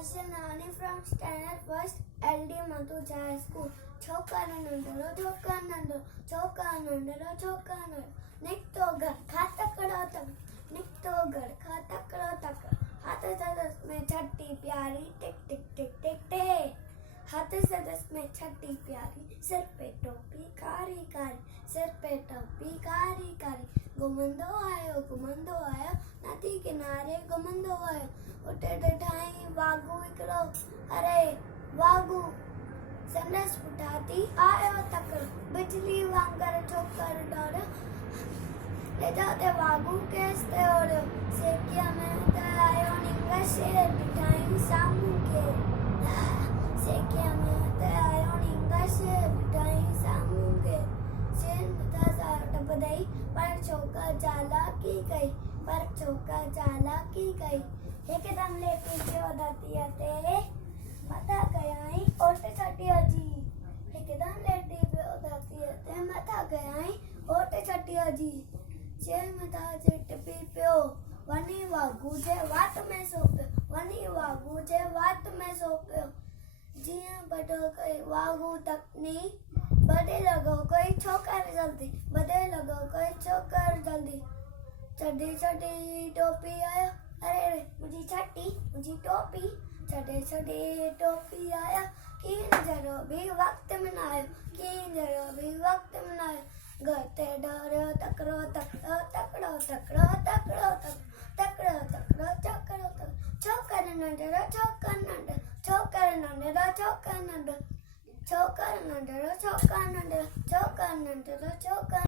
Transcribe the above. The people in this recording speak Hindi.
Ashanani from standard first LD Matu Jaya School. Chokanandro, Chokanandro, Chokanandro, Chokanandro. Niktogar, Khatakaratak, Niktogar, Khatakaratak. हाथ सदस में छठी प्यारी टिक टिक टिक टिक टिक. हाथ सदस में छठी प्यारी सिर पे टोपी कारी कारी सिर पे टोपी कारी कारी. घुमंदो आयो नदी किनारे घुमंदो आयो. उठे ॾिठाई वागू हिकिड़ो अरे वागू संदसि पुठाती आयो तकड़ो बिजली वांगर ठोकर डोड़ियो. ॾिठो ते वागू केसि ते ओड़ियो सेकीअ में त आयो निंग शेर ॾिठाई साम्हूं केर. सेकीअ में त आयो निंग शेर ॾिठाई साम्हूं केर. शेर मथां सां टपदई पर छोका चालाकी कई हिकदम लेटी पियो धरतीअ ते मथां कयाई ओट छटीअ जी. हिकदम लेटी पियो धरतीअ ते मथां कयाई ओट छटीअ जी. शेर मथां चिट पी पियो वञी वागू जे वात में सो पियो. जीअं बॾो कई वागू तकनी बॾे लॻो कोई छोकर जल्दी छॾे टोपी आयो. अरे मुंहिंजी टोपी छॾे टोपी आया. कीअं जरो बि वक़्त में न आयो घर ते डोड़ियो तकड़ो छोकर नंढड़ो